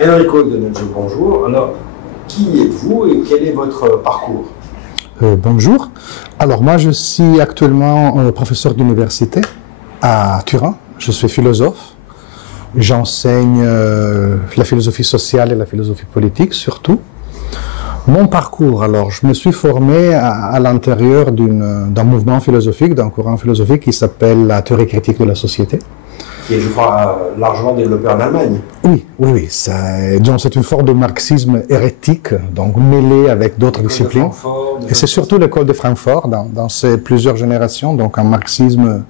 Enrico Idoneggio, bonjour. Alors, qui êtes-vous et quel est votre parcours? Bonjour. Alors moi je suis actuellement professeur d'université à Turin. Je suis philosophe. J'enseigne la philosophie sociale et la philosophie politique surtout. Mon parcours, alors je me suis formé à l'intérieur d'un mouvement philosophique, d'un courant philosophique qui s'appelle la théorie critique de la société. Qui est, je crois, largement développé en Allemagne. Oui. C'est une forme de marxisme hérétique, donc mêlé avec d'autres disciplines. Et c'est surtout l'école de Francfort, dans ces plusieurs générations, donc un marxisme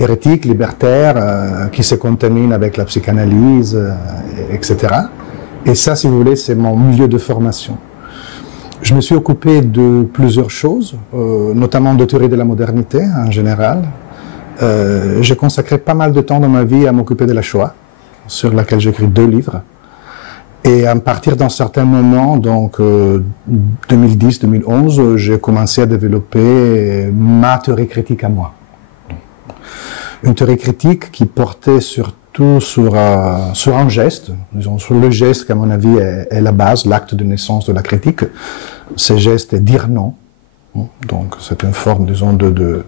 hérétique, libertaire, qui se contamine avec la psychanalyse, etc. Et ça, si vous voulez, c'est mon milieu de formation. Je me suis occupé de plusieurs choses, notamment de théorie de la modernité en général. J'ai consacré pas mal de temps dans ma vie à m'occuper de la Shoah, sur laquelle j'ai écrit 2 livres. Et à partir d'un certain moment, donc 2010-2011, j'ai commencé à développer ma théorie critique à moi. Une théorie critique qui portait surtout sur un geste, disons, sur le geste qui à mon avis est la base, l'acte de naissance de la critique. Ce geste est dire non. Donc c'est une forme, disons, de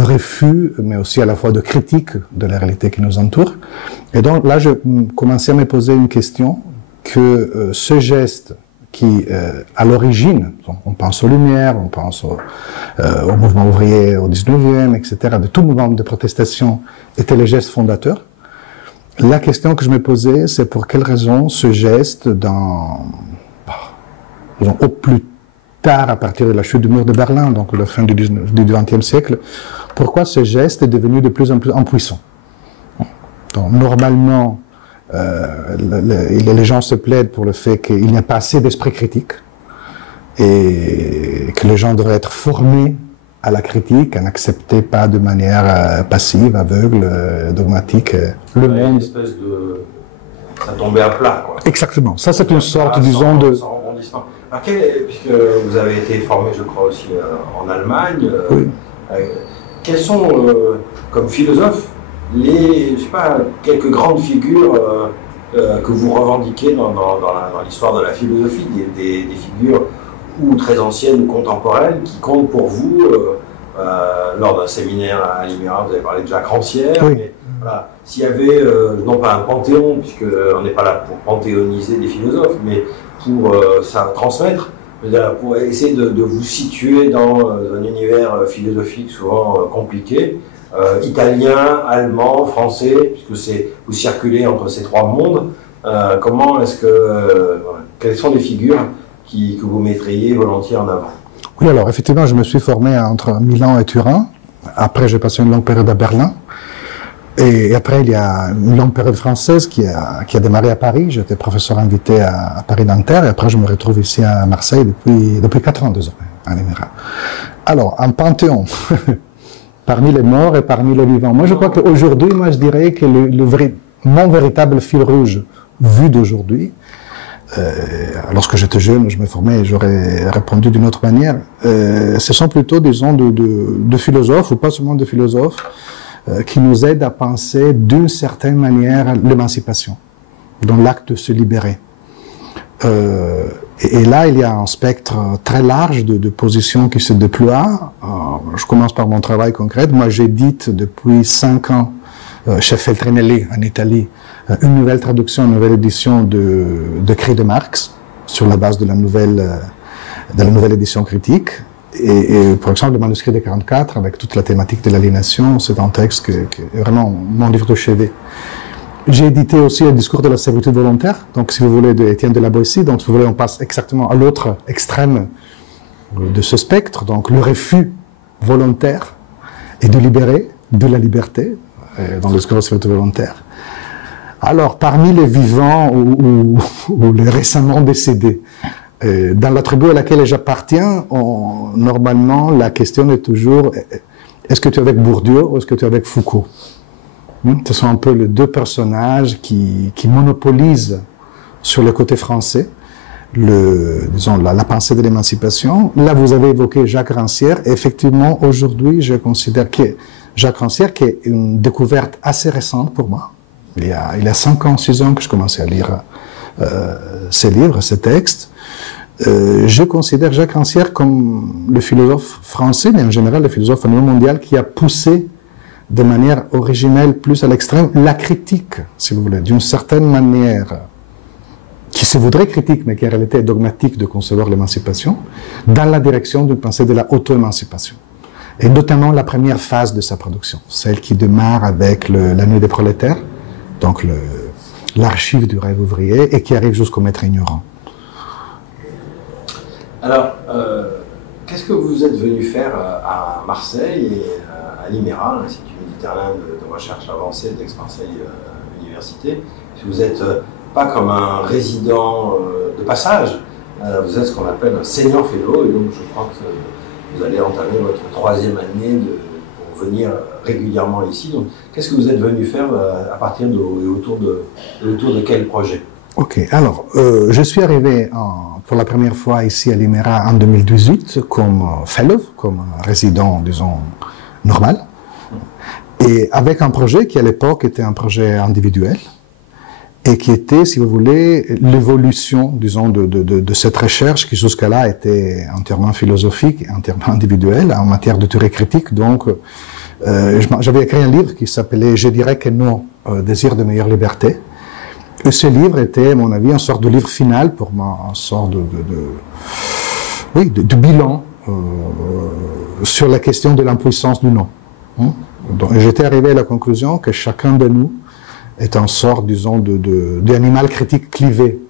refus, mais aussi à la fois de critique de la réalité qui nous entoure. Et donc là, je commençais à me poser une question, que ce geste qui, à l'origine, on pense aux Lumières, on pense au mouvement ouvrier au 19e, etc., de tout mouvement de protestation, était le geste fondateur. La question que je me posais, c'est pour quelle raison ce geste, au plus tard, à partir de la chute du mur de Berlin, donc la fin du XXe siècle, pourquoi ce geste est devenu de plus en plus impuissant. Donc, normalement, les gens se plaident pour le fait qu'il n'y a pas assez d'esprit critique et que les gens devraient être formés à la critique, à n'accepter pas de manière passive, aveugle, dogmatique le monde. Une espèce de... ça tombait à plat, quoi. Exactement. Ça, c'est une sorte, disons, de... Alors, puisque vous avez été formé, je crois, aussi en Allemagne, oui. Quels sont, comme philosophe, je sais pas, quelques grandes figures que vous revendiquez dans l'histoire de la philosophie, des figures ou très anciennes ou contemporaines qui comptent pour vous lors d'un séminaire à Limera, vous avez parlé de Jacques Rancière, oui. Mais voilà, s'il y avait, non pas un panthéon, puisqu'on n'est pas là pour panthéoniser des philosophes, mais pour ça transmettre, pour essayer de vous situer dans un univers philosophique souvent compliqué, italien, allemand, français, puisque vous circulez entre ces 3 mondes. Comment est-ce que quelles sont les figures que vous mettriez volontiers en avant? Oui, alors effectivement, je me suis formé entre Milan et Turin. Après, j'ai passé une longue période à Berlin. Et après, il y a une longue période française qui a démarré à Paris. J'étais professeur invité à Paris-Nanterre. Et après, je me retrouve ici à Marseille depuis 4 ans, désormais, à l'Émirat. Alors, un panthéon, parmi les morts et parmi les vivants. Moi, je crois qu'aujourd'hui, je dirais que mon véritable fil rouge, vu d'aujourd'hui, lorsque j'étais jeune, je me formais et j'aurais répondu d'une autre manière, ce sont plutôt, disons, de philosophes, ou pas seulement de philosophes, qui nous aident à penser d'une certaine manière l'émancipation, dans l'acte de se libérer. Et là, il y a un spectre très large de positions qui se déploient. Je commence par mon travail concret. Moi, j'édite depuis 5 ans, chez Feltrinelli, en Italie, une nouvelle traduction, une nouvelle édition de Cris de Marx, sur la base de la nouvelle édition critique. Et par exemple, le manuscrit de 44, avec toute la thématique de l'aliénation, c'est un texte qui est vraiment mon livre de chevet. J'ai édité aussi le discours de la servitude volontaire, donc si vous voulez, d'Étienne de la Boétie. Donc si vous voulez, on passe exactement à l'autre extrême de ce spectre, donc le refus volontaire et de libérer de la liberté dans le discours de la servitude volontaire. Alors, parmi les vivants ou les récemment décédés, dans la tribu à laquelle j'appartiens, normalement, la question est toujours est-ce que tu es avec Bourdieu ou est-ce que tu es avec Foucault? Ce sont un peu les 2 personnages qui monopolisent sur le côté français disons, la pensée de l'émancipation. Là, vous avez évoqué Jacques Rancière. Effectivement, aujourd'hui, je considère que Jacques Rancière, qui est une découverte assez récente pour moi. Il y a 5 ans, 6 ans que je commençais à lire ses livres, ses textes. Je considère Jacques Rancière comme le philosophe français, mais en général le philosophe au niveau mondial qui a poussé de manière originelle, plus à l'extrême, la critique, si vous voulez, d'une certaine manière, qui se voudrait critique, mais qui en réalité est dogmatique de concevoir l'émancipation, dans la direction d'une pensée de la auto-émancipation. Et notamment la première phase de sa production, celle qui démarre avec la Nuit des prolétaires, donc l'archive du rêve ouvrier, et qui arrive jusqu'au Maître ignorant. Alors, qu'est-ce que vous êtes venu faire à Marseille et à l'IMERA, l'Institut méditerranéen de recherche avancée d'Aix-Marseille Université? Vous n'êtes pas comme un résident de passage, vous êtes ce qu'on appelle un senior fellow, et donc je crois que vous allez entamer votre 3e année pour venir régulièrement ici. Donc, qu'est-ce que vous êtes venu faire à partir autour de quel projet? Ok, alors, je suis arrivé pour la première fois ici à l'IMERA en 2018 comme fellow, comme résident, disons, normal, et avec un projet qui à l'époque était un projet individuel, et qui était, si vous voulez, l'évolution, disons, de cette recherche qui jusqu'à là était entièrement philosophique et entièrement individuelle en matière de théorie critique. Donc, j'avais écrit un livre qui s'appelait « Je dirais que non, désir de meilleure liberté ». Et ce livre était, à mon avis, une sorte de livre final pour moi, une sorte de bilan sur la question de l'impuissance du non. Donc, j'étais arrivé à la conclusion que chacun de nous est une sorte, disons, d'animal critique clivé.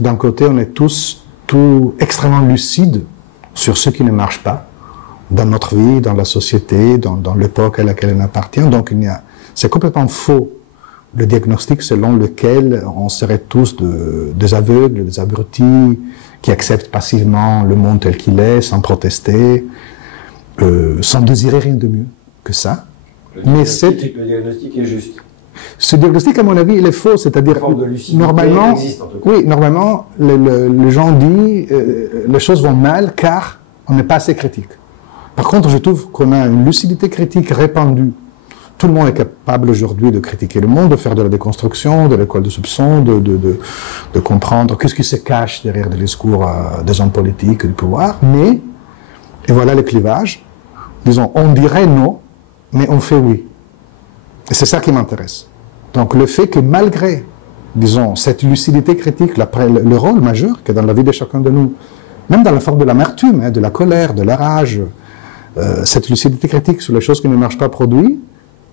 D'un côté, on est tous extrêmement lucides sur ce qui ne marche pas dans notre vie, dans la société, dans l'époque à laquelle on appartient. Donc, c'est complètement faux le diagnostic selon lequel on serait tous des aveugles, des abrutis, qui acceptent passivement le monde tel qu'il est, sans protester, sans désirer rien de mieux que ça. Le diagnostic est juste. Ce diagnostic, à mon avis, il est faux, c'est-à-dire normalement, existe, en tout cas. oui, normalement, les gens disent les choses vont mal car on n'est pas assez critique. Par contre, je trouve qu'on a une lucidité critique répandue. Tout le monde est capable aujourd'hui de critiquer le monde, de faire de la déconstruction, de l'école de soupçon, de comprendre qu'est-ce qui se cache derrière les discours des hommes politiques et du pouvoir. Mais, et voilà le clivage, disons, on dirait non, mais on fait oui. Et c'est ça qui m'intéresse. Donc le fait que malgré, disons, cette lucidité critique, le rôle majeur que dans la vie de chacun de nous, même dans la forme de l'amertume, de la colère, de la rage, cette lucidité critique sur les choses qui ne marchent pas produit,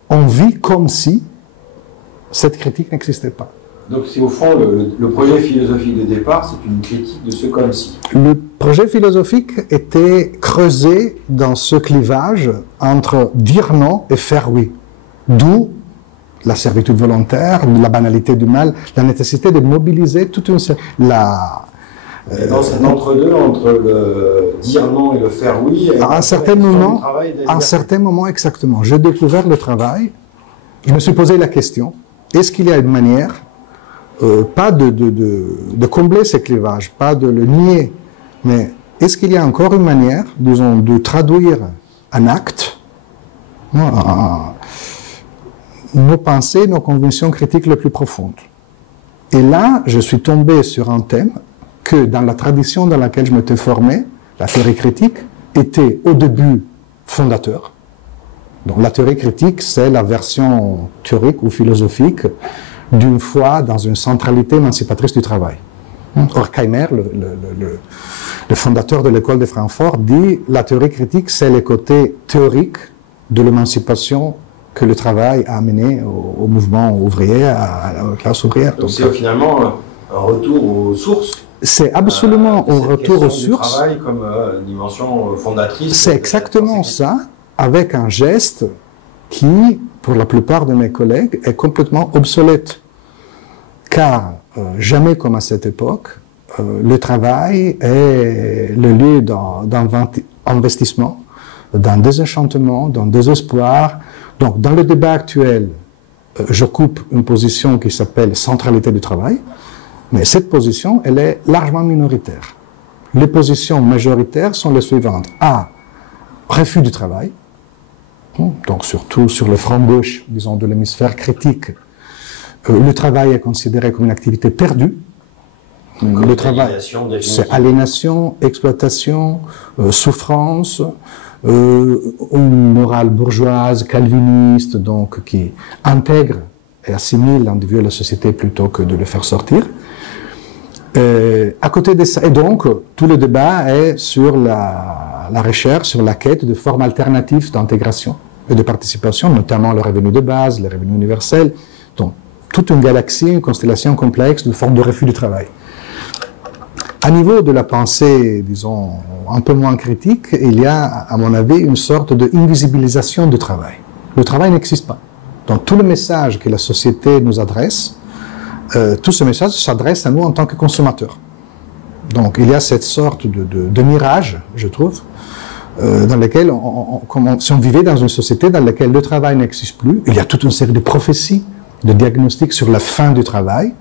on vit comme si cette critique n'existait pas. Donc c'est au fond le projet philosophique de départ, c'est une critique de ce comme si. Le projet philosophique était creusé dans ce clivage entre dire non et faire oui. D'où la servitude volontaire, la banalité du mal, la nécessité de mobiliser toute une... Et dans cet entre-deux, entre le dire non et le faire oui, à un certain moment, exactement, j'ai découvert le travail, je me suis posé la question, est-ce qu'il y a une manière, pas de combler ces clivages, pas de le nier, mais est-ce qu'il y a encore une manière, disons, de traduire en acte nos pensées, nos convictions critiques les plus profondes. Et là, je suis tombé sur un thème que dans la tradition dans laquelle je m'étais formé, la théorie critique, était au début fondateur. Donc la théorie critique, c'est la version théorique ou philosophique d'une foi dans une centralité émancipatrice du travail. Horkheimer, le fondateur de l'école de Francfort, dit la théorie critique, c'est le côté théorique de l'émancipation que le travail a amené au mouvement ouvrier, à la classe ouvrière. Donc c'est finalement un retour aux sources. C'est absolument un retour aux sources. Le travail comme dimension fondatrice. C'est exactement ça, avec un geste qui, pour la plupart de mes collègues, est complètement obsolète. Car jamais comme à cette époque, le travail est le lieu d'investissement, d'un désenchantement, d'un désespoir. Donc, dans le débat actuel, j'occupe une position qui s'appelle centralité du travail, mais cette position, elle est largement minoritaire. Les positions majoritaires sont les suivantes. A, refus du travail, donc surtout sur le front gauche, disons, de l'hémisphère critique, le travail est considéré comme une activité perdue, Le travail, c'est aliénation, exploitation, souffrance, une morale bourgeoise, calviniste, donc qui intègre et assimile l'individu à la société plutôt que de le faire sortir. À côté de ça, et donc, tout le débat est sur la recherche, sur la quête de formes alternatives d'intégration et de participation, notamment le revenu de base, le revenu universel. Donc, toute une galaxie, une constellation complexe de formes de refus du travail. À niveau de la pensée, disons, un peu moins critique, il y a, à mon avis, une sorte d'invisibilisation du travail. Le travail n'existe pas. Donc, tout le message que la société nous adresse, tout ce message s'adresse à nous en tant que consommateurs. Donc, il y a cette sorte de mirage, je trouve, dans lequel, si on vivait dans une société dans laquelle le travail n'existe plus, il y a toute une série de prophéties, de diagnostics sur la fin du travail.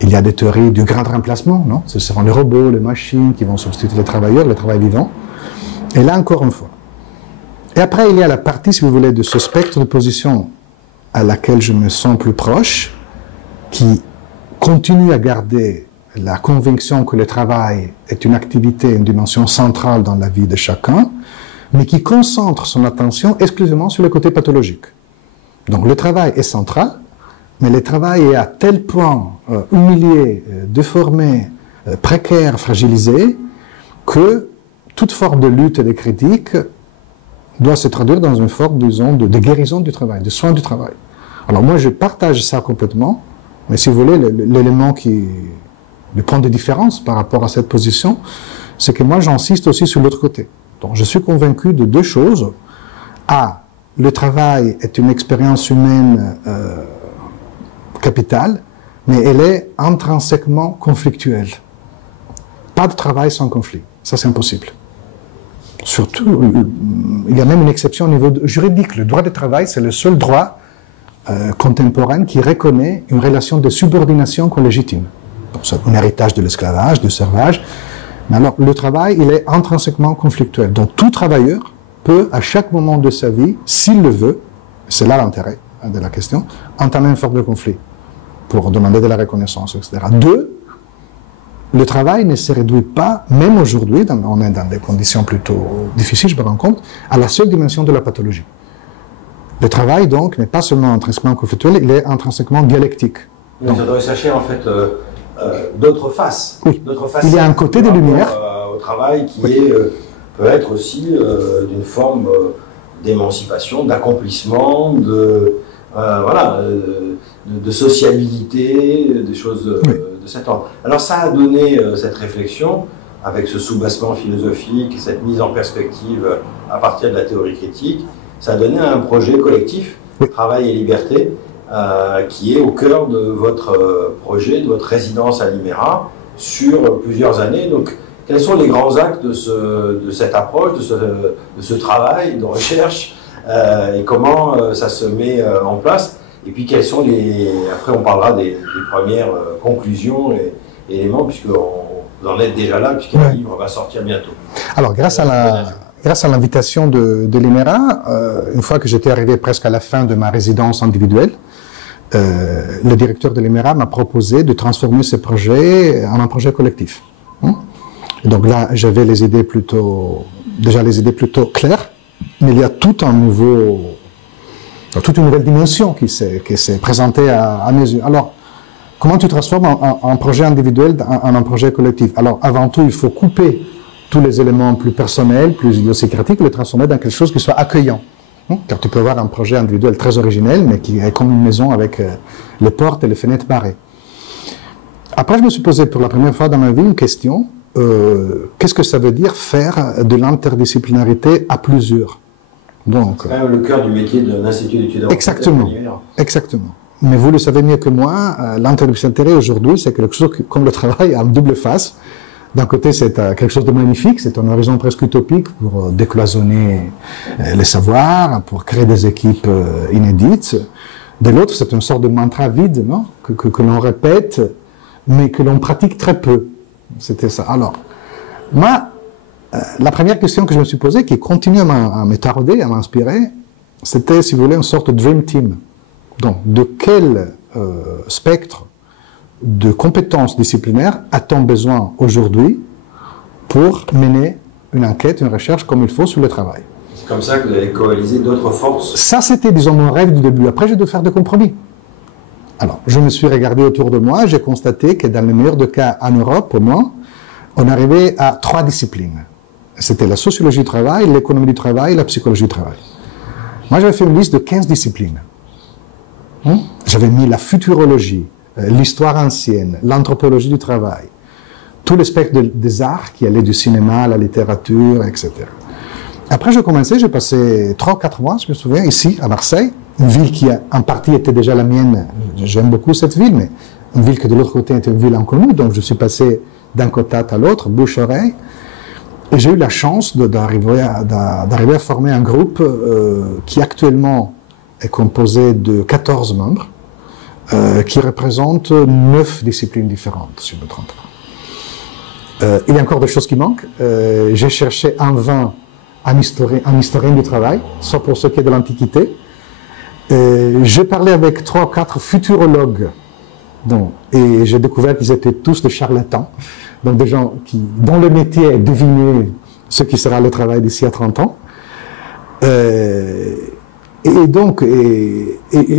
Il y a des théories du grand remplacement, non? Ce seront les robots, les machines qui vont substituer les travailleurs, le travail vivant. Et là, encore une fois. Et après, il y a la partie, si vous voulez, de ce spectre de position à laquelle je me sens plus proche, qui continue à garder la conviction que le travail est une activité, une dimension centrale dans la vie de chacun, mais qui concentre son attention exclusivement sur le côté pathologique. Donc le travail est central, mais le travail est à tel point humilié, déformé, précaire, fragilisé, que toute forme de lutte et de critique doit se traduire dans une forme, disons, de guérison du travail, de soin du travail. Alors moi, je partage ça complètement, mais si vous voulez, l'élément le point de différence par rapport à cette position, c'est que moi, j'insiste aussi sur l'autre côté. Donc je suis convaincu de deux choses. A, le travail est une expérience humaine capitale, mais elle est intrinsèquement conflictuelle. Pas de travail sans conflit. Ça, c'est impossible. Surtout, il y a même une exception au niveau juridique. Le droit du travail, c'est le seul droit contemporain qui reconnaît une relation de subordination collégitime. C'est un héritage de l'esclavage, du servage. Mais alors, le travail, il est intrinsèquement conflictuel. Donc, tout travailleur peut, à chaque moment de sa vie, s'il le veut, c'est là l'intérêt de la question, entamer une forme de conflit pour demander de la reconnaissance, etc. Deux, le travail ne se réduit pas, même aujourd'hui, on est dans des conditions plutôt difficiles, je me rends compte, à la seule dimension de la pathologie. Le travail, donc, n'est pas seulement intrinsèquement conflictuel, il est intrinsèquement dialectique. Donc, ça doit chercher, en fait, d'autres faces. Oui. Il y a un côté de lumière. Au travail qui peut être aussi d'une forme d'émancipation, d'accomplissement, de sociabilité, des choses de cet ordre. Alors ça a donné cette réflexion, avec ce soubassement philosophique, cette mise en perspective à partir de la théorie critique, ça a donné un projet collectif, Travail et Liberté, qui est au cœur de votre projet, de votre résidence à l'IMERA, sur plusieurs années. Donc, quels sont les grands actes de cette approche, de ce travail de recherche, et comment ça se met en place? Et puis, quels sont après, on parlera des premières conclusions et éléments, puisque vous en êtes déjà là, puisqu'un livre va sortir bientôt. Alors, grâce à l'invitation de l'IMERA, une fois que j'étais arrivé presque à la fin de ma résidence individuelle, le directeur de l'IMERA m'a proposé de transformer ce projet en un projet collectif. Et donc là, j'avais déjà les idées plutôt claires, mais il y a toute une nouvelle dimension qui s'est présentée à mes yeux. Alors, comment tu transformes un projet individuel en un projet collectif? Alors, avant tout, il faut couper tous les éléments plus personnels, plus idiosyncratiques, les transformer dans quelque chose qui soit accueillant. Car tu peux avoir un projet individuel très originel, mais qui est comme une maison avec les portes et les fenêtres barrées. Après, je me suis posé pour la première fois dans ma vie une question. Qu'est-ce que ça veut dire faire de l'interdisciplinarité à plusieurs? Donc, c'est quand même le cœur du métier de l'Institut d'études. Exactement. Exactement. Mais vous le savez mieux que moi, l'interdisciplinarité aujourd'hui, c'est quelque chose comme le travail a une double face. D'un côté, c'est quelque chose de magnifique, c'est un horizon presque utopique pour décloisonner les savoirs, pour créer des équipes inédites. De l'autre, c'est une sorte de mantra vide, non? que l'on répète, mais que l'on pratique très peu. C'était ça. Alors, moi, la première question que je me suis posée, qui continue à me tarauder, à m'inspirer, c'était, si vous voulez, une sorte de dream team. Donc, de quel spectre de compétences disciplinaires a-t-on besoin aujourd'hui pour mener une enquête, une recherche comme il faut sur le travail. C'est comme ça que vous avez coalisé d'autres forces. Ça, c'était, disons, mon rêve du début. Après, j'ai dû faire des compromis. Alors, je me suis regardé autour de moi, j'ai constaté que dans le meilleur des cas en Europe, au moins, on arrivait à 3 disciplines. C'était la sociologie du travail, l'économie du travail et la psychologie du travail. Moi, j'avais fait une liste de 15 disciplines. J'avais mis la futurologie, l'histoire ancienne, l'anthropologie du travail, tout le spectre des arts qui allait du cinéma à la littérature, etc. Après, j'ai commencé, j'ai passé 3 ou 4 mois, je me souviens, ici, à Marseille, une ville qui, en partie, était déjà la mienne. J'aime beaucoup cette ville, mais une ville qui, de l'autre côté, était une ville inconnue. Donc, je suis passé d'un côté à l'autre, bouche-oreille. Et j'ai eu la chance d'arriver à former un groupe qui, actuellement, est composé de 14 membres, qui représentent 9 disciplines différentes, si je ne me trompe pas. Il y a encore des choses qui manquent. J'ai cherché en vain un historien du travail, soit pour ce qui est de l'Antiquité. J'ai parlé avec 3 ou 4 futurologues, et j'ai découvert qu'ils étaient tous des charlatans, donc des gens dont le métier est deviner ce qui sera le travail d'ici à 30 ans. Et donc,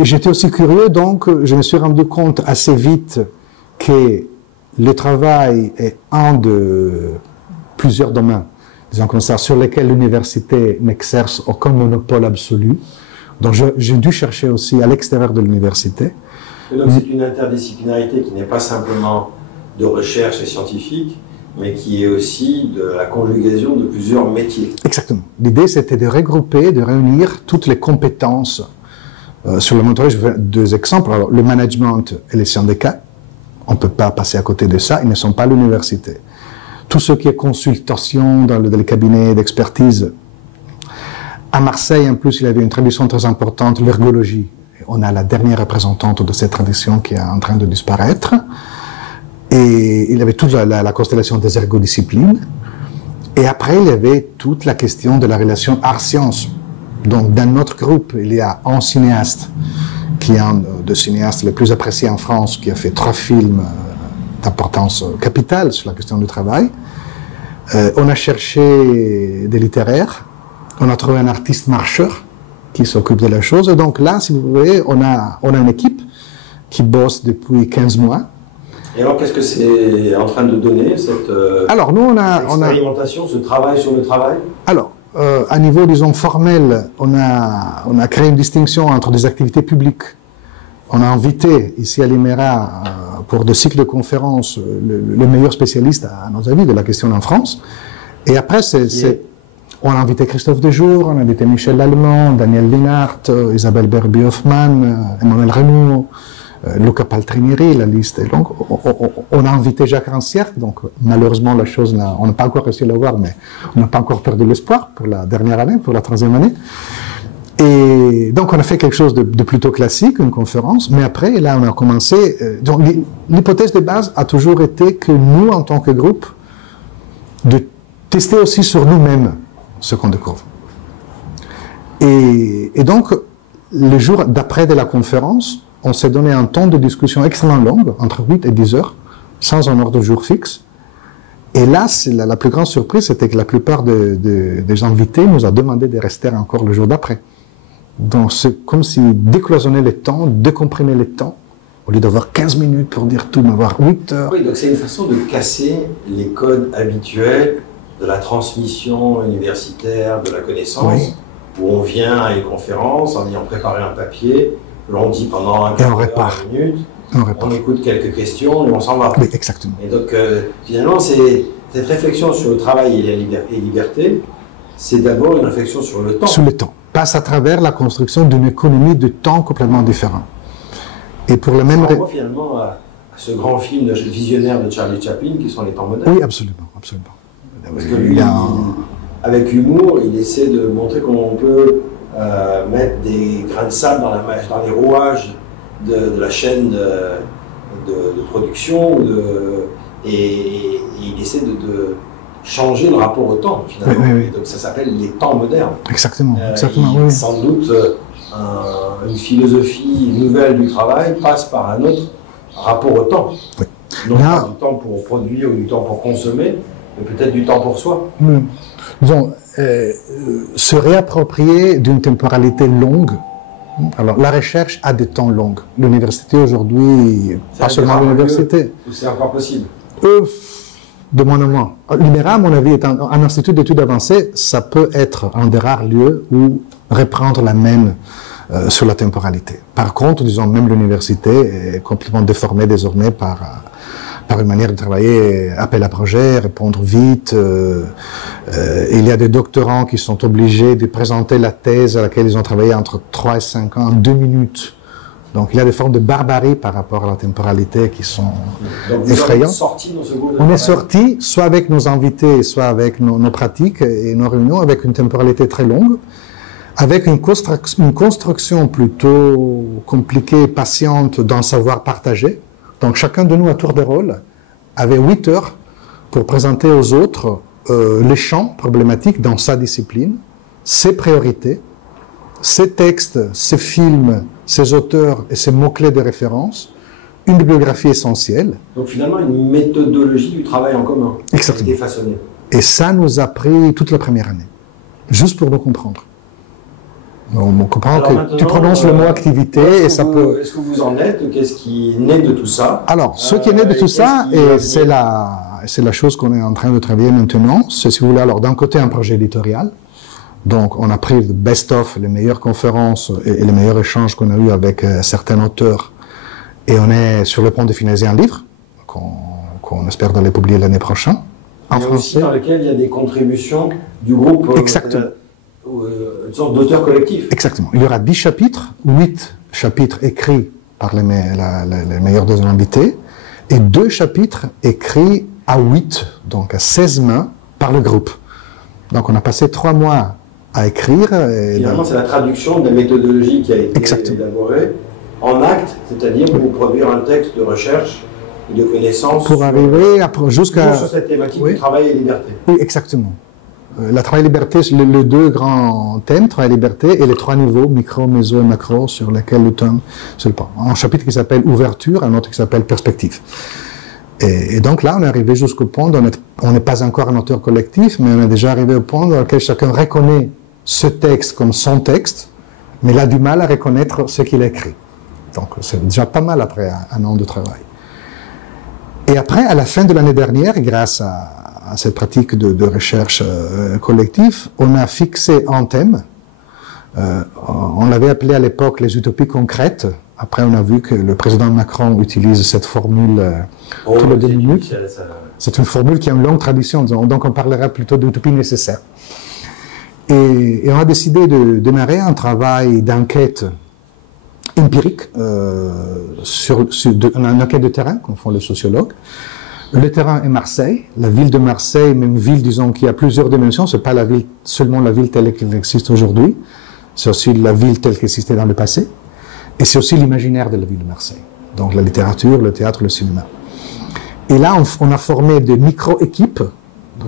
j'étais aussi curieux, donc je me suis rendu compte assez vite que le travail est un de plusieurs domaines, disons comme ça, sur lesquels l'université n'exerce aucun monopole absolu. Donc j'ai dû chercher aussi à l'extérieur de l'université. Donc c'est une interdisciplinarité qui n'est pas simplement de recherche et scientifique, mais qui est aussi de la conjugaison de plusieurs métiers. Exactement. L'idée, c'était de regrouper, de réunir toutes les compétences. Sur le monitoring, je vais 2 exemples. Alors, le management et les syndicats, on ne peut pas passer à côté de ça, ils ne sont pas à l'université. Tout ce qui est consultation dans le cabinet d'expertise. À Marseille, en plus, il y avait une tradition très importante, l'ergologie. On a la dernière représentante de cette tradition qui est en train de disparaître. Et il y avait toute la constellation des ergodisciplines. Et après, il y avait toute la question de la relation art-science. Donc, dans notre groupe, il y a un cinéaste, qui est un des cinéastes les plus appréciés en France, qui a fait 3 films d'importance capitale sur la question du travail. On a cherché des littéraires. On a trouvé un artiste marcheur qui s'occupe de la chose. Et donc là, si vous voulez, on a une équipe qui bosse depuis 15 mois. Et alors, qu'est-ce que c'est en train de donner, cette expérimentation, ce travail sur le travail? Alors, à niveau, disons, formel, on a créé une distinction entre des activités publiques. On a invité, ici à l'IMERA, pour des cycles de conférences, le meilleur spécialiste, à nos avis, de la question en France. Et après, on a invité Christophe Dejour, on a invité Michel Lallemand, Daniel Linhart, Isabelle Berby-Hoffmann, Emmanuel Renaud, Luca Paltrinieri, la liste est longue. On a invité Jacques Rancière, donc malheureusement la chose, on n'a pas encore réussi à le voir, mais on n'a pas encore perdu l'espoir pour la dernière année, pour la 3e année. Et donc on a fait quelque chose de plutôt classique, une conférence, mais après, là on a commencé, donc l'hypothèse de base a toujours été que nous, en tant que groupe, de tester aussi sur nous-mêmes ce qu'on découvre. Et donc, le jour d'après de la conférence, on s'est donné un temps de discussion extrêmement long, entre 8 et 10 heures, sans un ordre de jour fixe. Et là, la plus grande surprise, c'était que la plupart des invités nous a demandé de rester encore le jour d'après. Donc, c'est comme si décloisonner le temps, décomprimer le temps, au lieu d'avoir 15 minutes pour dire tout, mais avoir 8 heures. Oui, donc c'est une façon de casser les codes habituels de la transmission universitaire, de la connaissance, oui, où on vient à une conférence en ayant préparé un papier, l'on dit pendant 20 minutes, on écoute quelques questions et on s'en va. Oui, exactement. Et donc, finalement, cette réflexion sur le travail et la liberté, c'est d'abord une réflexion sur le temps. Sur le temps. Passe à travers la construction d'une économie de temps complètement différente. Et pour la même raison. Finalement, à ce grand film visionnaire de Charlie Chaplin, qui sont les temps modernes. Oui, absolument, absolument. Parce que lui, avec humour, il essaie de montrer comment on peut mettre des grains de sable dans les rouages de la chaîne de production, et il essaie de changer le rapport au temps, finalement. Oui, oui, oui. Donc ça s'appelle les temps modernes. Exactement, exactement. Oui. Sans doute, une philosophie nouvelle du travail passe par un autre rapport au temps. Oui. Non Là, pas du temps pour produire ou du temps pour consommer, mais peut-être du temps pour soi. Disons, se réapproprier d'une temporalité longue. Alors, la recherche a des temps longs. L'université aujourd'hui, pas seulement l'université. C'est encore possible. De moins en moins. L'INERA, à mon avis, est un institut d'études avancées. Ça peut être un des rares lieux où reprendre la main sur la temporalité. Par contre, disons, même l'université est complètement déformée désormais par une manière de travailler, appel à projet, répondre vite. Il y a des doctorants qui sont obligés de présenter la thèse à laquelle ils ont travaillé entre 3 et 5 ans en 2 minutes. Donc, il y a des formes de barbarie par rapport à la temporalité qui sont effrayantes. On est sorti, soit avec nos invités, soit avec nos pratiques et nos réunions, avec une temporalité très longue, avec une construction plutôt compliquée, patiente d'un savoir partagé. Donc, chacun de nous, à tour de rôle, avait 8 heures pour présenter aux autres les champs problématiques dans sa discipline, ses priorités, ses textes, ses films, ses auteurs et ses mots-clés de référence, une bibliographie essentielle. Donc finalement, une méthodologie du travail en commun. Exactement. Qui a été façonnée. Et ça nous a pris toute la première année, juste pour nous comprendre. On comprend que tu prononces le mot activité et ça peut... Est-ce que vous en êtes? Qu'est-ce qui naît de tout ça? Alors, ce qui est né de tout ça, et c'est la chose qu'on est en train de travailler maintenant, c'est, si vous voulez, alors d'un côté, un projet éditorial. Donc, on a pris le best-of, les meilleures conférences et les meilleurs échanges qu'on a eus avec certains auteurs. Et on est sur le point de finaliser un livre qu'on espère d'aller publier l'année prochaine, en français. Aussi dans lequel il y a des contributions du groupe. Exactement. Une sorte d'auteur collectif. Exactement. Il y aura 10 chapitres, 8 chapitres écrits par les meilleurs de nos invités, et 2 chapitres écrits à 8, donc à 16 mains, par le groupe. Donc on a passé 3 mois à écrire. Finalement, c'est la traduction de la méthodologie qui a été élaborée en acte, c'est-à-dire pour produire un texte de recherche et de connaissance. Pour arriver jusqu'à... Sur cette thématique du travail et liberté. Oui, exactement. La travail et liberté, c'est les 2 grands thèmes, travail et liberté, et les 3 niveaux, micro, méso et macro, sur lesquels le thème se prend. Un chapitre qui s'appelle ouverture, un autre qui s'appelle perspective. Et donc là, on est arrivé jusqu'au point, on n'est pas encore un auteur collectif, mais on est déjà arrivé au point dans lequel chacun reconnaît ce texte comme son texte, mais il a du mal à reconnaître ce qu'il a écrit. Donc c'est déjà pas mal après un an de travail. Et après, à la fin de l'année dernière, grâce à cette pratique de recherche collective, on a fixé un thème. On l'avait appelé à l'époque les utopies concrètes. Après, on a vu que le président Macron utilise cette formule tous les 2 minutes. C'est une formule qui a une longue tradition, donc on parlera plutôt d'utopie nécessaire. Et on a décidé de démarrer un travail d'enquête empirique sur une enquête de terrain, comme font les sociologues. Le terrain est Marseille, la ville de Marseille, mais une ville, disons, qui a plusieurs dimensions. C'est pas seulement la ville telle qu'elle existe aujourd'hui, c'est aussi la ville telle qu'elle existait dans le passé. Et c'est aussi l'imaginaire de la ville de Marseille. Donc la littérature, le théâtre, le cinéma. Et là, on a formé des micro-équipes,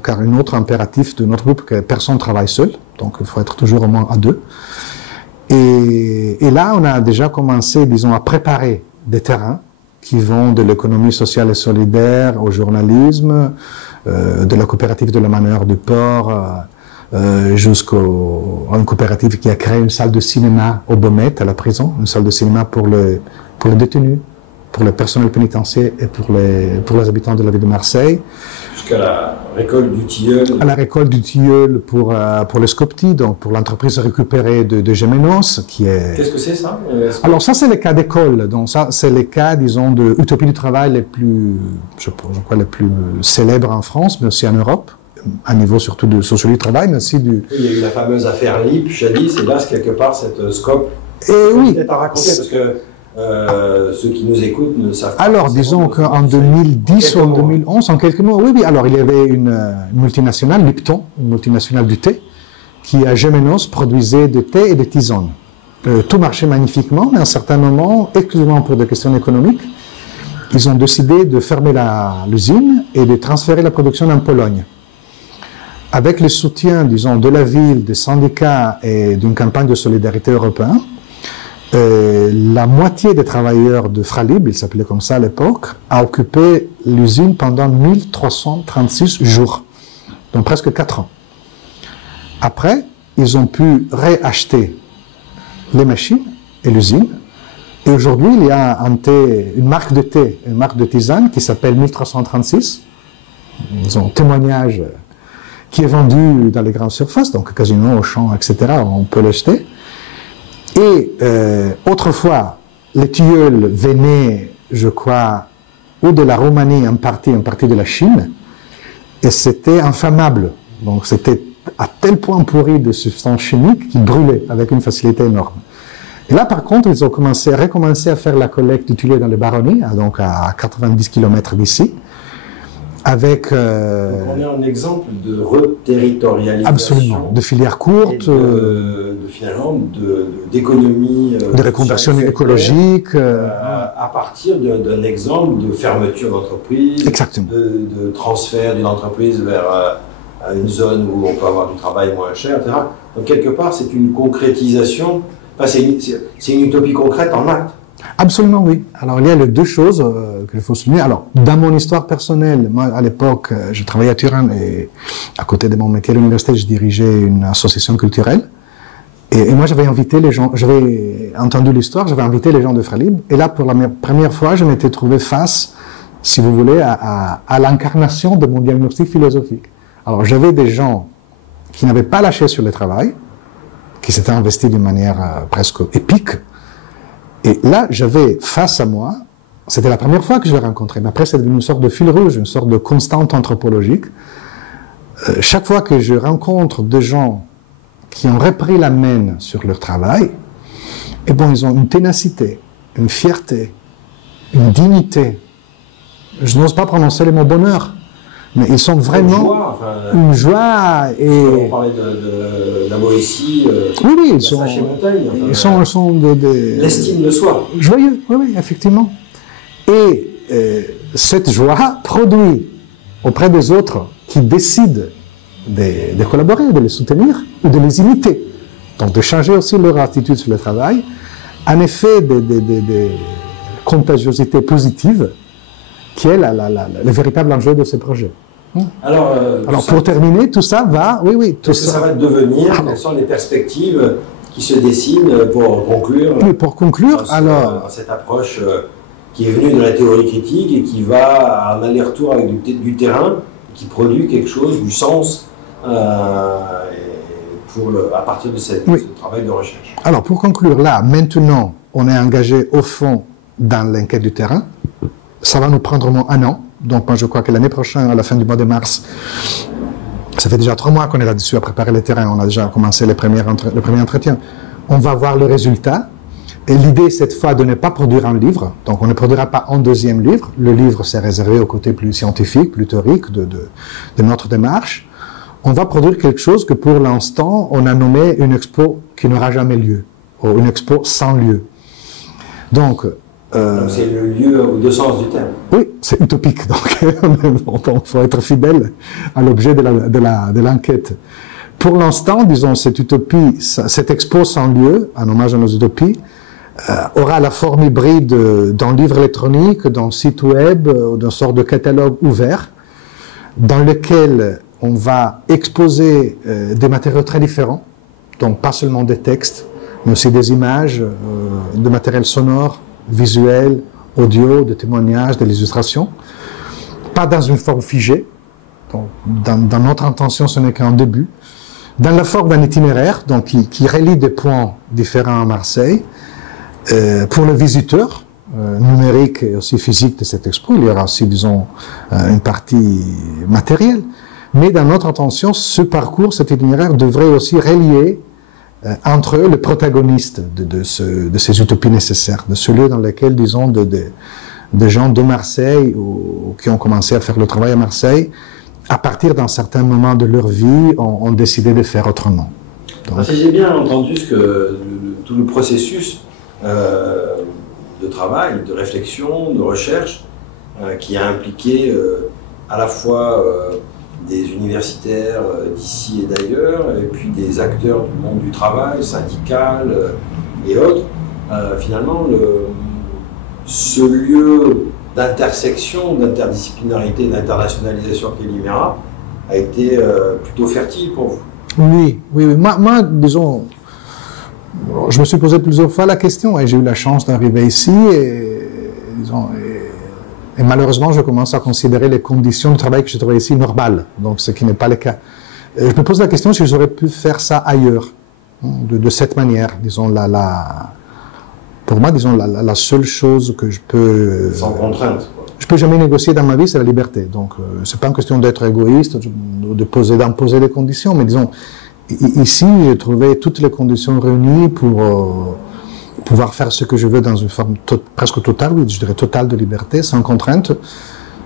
car un autre impératif de notre groupe, que personne ne travaille seul, donc il faut être toujours au moins à 2. Et là, on a déjà commencé, disons, à préparer des terrains qui vont de l'économie sociale et solidaire au journalisme, de la coopérative de la manœuvre du port, jusqu'à une coopérative qui a créé une salle de cinéma au Baumettes, à la prison, une salle de cinéma pour les détenus, pour le personnel pénitentiaire et pour les habitants de la ville de Marseille. Jusqu'à la récolte du tilleul. À la récolte du tilleul pour le Scopti, donc pour l'entreprise récupérée de Gémenos, qui est... Qu'est-ce que c'est ça? Alors ça, c'est les cas d'école. Donc ça, c'est les cas, disons, de utopie du travail les plus, je crois, les plus célèbres en France, mais aussi en Europe, à niveau surtout de sociologie du travail, mais aussi du... Il y a eu la fameuse affaire LIP, jadis, et là, c'est quelque part cette scope. Et oui. Peut-être à raconter, parce que ceux qui nous écoutent ne savent pas. Alors, disons qu'en 2010 ou en 2011, en quelques mots, oui, alors il y avait une multinationale, Lipton, une multinationale du thé, qui à Gémenos produisait des thés et des tisanes. Tout marchait magnifiquement, mais à un certain moment, exclusivement pour des questions économiques, ils ont décidé de fermer l'usine et de transférer la production en Pologne. Avec le soutien, disons, de la ville, des syndicats et d'une campagne de solidarité européenne, la moitié des travailleurs de Fralib, il s'appelait comme ça à l'époque, a occupé l'usine pendant 1336 jours, donc presque 4 ans. Après, ils ont pu réacheter les machines et l'usine. Et aujourd'hui, il y a un thé, une marque de thé, une marque de tisane qui s'appelle 1336. Ils ont un témoignage qui est vendu dans les grandes surfaces, donc Casino, Auchan, etc. On peut l'acheter. Et autrefois, les tilleuls venaient, je crois, ou de la Roumanie en partie de la Chine, et c'était inflammable. Donc c'était à tel point pourri de substances chimiques qu'ils brûlaient avec une facilité énorme. Et là, par contre, ils ont recommencé à faire la collecte du tilleul dans les baronnies, donc à 90 km d'ici, avec... Donc on est un exemple de reterritorialisation. Absolument, de filières courtes, finalement, d'économie... de reconversion écologique. À partir d'un exemple de fermeture d'entreprise, de transfert d'une entreprise vers une zone où on peut avoir du travail moins cher, etc. Donc quelque part, c'est une concrétisation, enfin, c'est une utopie concrète en acte. Absolument, oui. Alors, il y a les deux choses qu'il faut souligner. Alors, dans mon histoire personnelle, moi, à l'époque, je travaillais à Turin et à côté de mon métier à l'université, je dirigeais une association culturelle. Et moi, j'avais invité les gens, j'avais entendu l'histoire, j'avais invité les gens de Fralib. Et là, pour la première fois, je m'étais trouvé face, si vous voulez, à l'incarnation de mon diagnostic philosophique. Alors, j'avais des gens qui n'avaient pas lâché sur le travail, qui s'étaient investis d'une manière presque épique. Et là, j'avais face à moi, c'était la première fois que je les rencontrais, mais après, c'est devenu une sorte de fil rouge, une sorte de constante anthropologique. Chaque fois que je rencontre des gens qui ont repris la main sur leur travail, eh bon, ils ont une ténacité, une fierté, une dignité. Je n'ose pas prononcer le mot bonheur, mais ils sont vraiment une joie. Et on parlait de la Boétie, oui, oui, ils sont l'estime de soi. Joyeux, oui, oui, effectivement. Et cette joie produit auprès des autres qui décident de collaborer, de les soutenir ou de les imiter. Donc de changer aussi leur attitude sur le travail, un effet de contagiosité positive qui est le véritable enjeu de ce projet. Alors pour terminer, tout ça va, oui, tout ça. Ça va devenir, quelles sont les perspectives qui se dessinent pour conclure? Oui, pour conclure, cette approche qui est venue de la théorie critique et qui va à un aller-retour avec du terrain, qui produit quelque chose, du sens, à partir de ce travail de recherche. Alors pour conclure, là, maintenant, on est engagé au fond dans l'enquête du terrain. Ça va nous prendre au moins 1 an. Donc moi je crois que l'année prochaine, à la fin du mois de mars, ça fait déjà 3 mois qu'on est là-dessus à préparer le terrain. On a déjà commencé le premier entretien. On va voir le résultat. Et l'idée, cette fois, de ne pas produire un livre. Donc, on ne produira pas un 2e livre. Le livre, c'est réservé au côté plus scientifique, plus théorique de notre démarche. On va produire quelque chose que, pour l'instant, on a nommé une expo qui n'aura jamais lieu. Ou une expo sans lieu. Donc c'est le lieu au 2 sens du terme. Oui, c'est utopique. Donc, il faut être fidèle à l'objet de l'enquête. Pour l'instant, disons, cette utopie, cette expo sans lieu, en hommage à nos utopies, aura la forme hybride d'un livre électronique, d'un site web, d'un sort de catalogue ouvert, dans lequel on va exposer des matériaux très différents, donc pas seulement des textes, mais aussi des images, de matériel sonore, visuel, audio, de témoignages, de l'illustration, pas dans une forme figée. Donc, dans notre intention, ce n'est qu'un début. Dans la forme d'un itinéraire, donc qui relie des points différents à Marseille. Pour le visiteur, numérique et aussi physique de cette expo, il y aura aussi, disons, une partie matérielle. Mais dans notre intention, ce parcours, cet itinéraire devrait aussi relier entre eux le protagoniste de ces utopies nécessaires, de ce lieu dans lequel, disons, des gens de Marseille ou qui ont commencé à faire le travail à Marseille, à partir d'un certain moment de leur vie, ont décidé de faire autrement. Donc, si j'ai bien entendu tout le processus de travail, de réflexion, de recherche, qui a impliqué à la fois des universitaires d'ici et d'ailleurs, et puis des acteurs du monde du travail, syndical et autres, finalement, ce lieu d'intersection, d'interdisciplinarité, d'internationalisation qu'est l'IMERA a été plutôt fertile pour vous. Oui. Moi, disons, je me suis posé plusieurs fois la question et j'ai eu la chance d'arriver ici et malheureusement, je commence à considérer les conditions de travail que je trouvais ici normales, donc ce qui n'est pas le cas. Et je me pose la question si j'aurais pu faire ça ailleurs, de cette manière. Disons, pour moi, disons, la seule chose que je peux... Sans contrainte, quoi. Je peux jamais négocier dans ma vie, c'est la liberté. Donc, c'est pas une question d'être égoïste, d'imposer des conditions, mais disons, ici, j'ai trouvé toutes les conditions réunies pour pouvoir faire ce que je veux dans une forme presque totale, oui, je dirais totale de liberté, sans contrainte,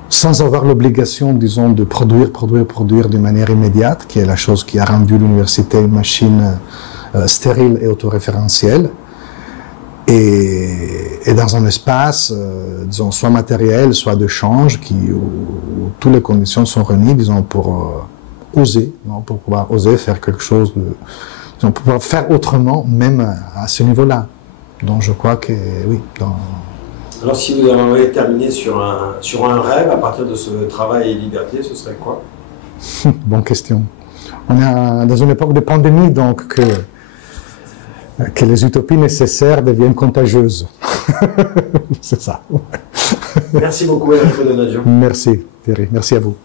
sans avoir l'obligation, disons, de produire d'une manière immédiate, qui est la chose qui a rendu l'université une machine stérile et autoréférentielle, et dans un espace, disons, soit matériel, soit de change, où toutes les conditions sont réunies, disons, pour oser, non, pour pouvoir oser faire quelque chose, disons, pour pouvoir faire autrement, même à ce niveau-là. Donc je crois que, oui. Alors si vous avez terminé sur un rêve, à partir de ce travail et liberté, ce serait quoi? Bonne question. On est dans une époque de pandémie, donc que les utopies nécessaires deviennent contagieuses. C'est ça. Merci beaucoup, Madame Donadieu. Merci, Thierry. Merci à vous.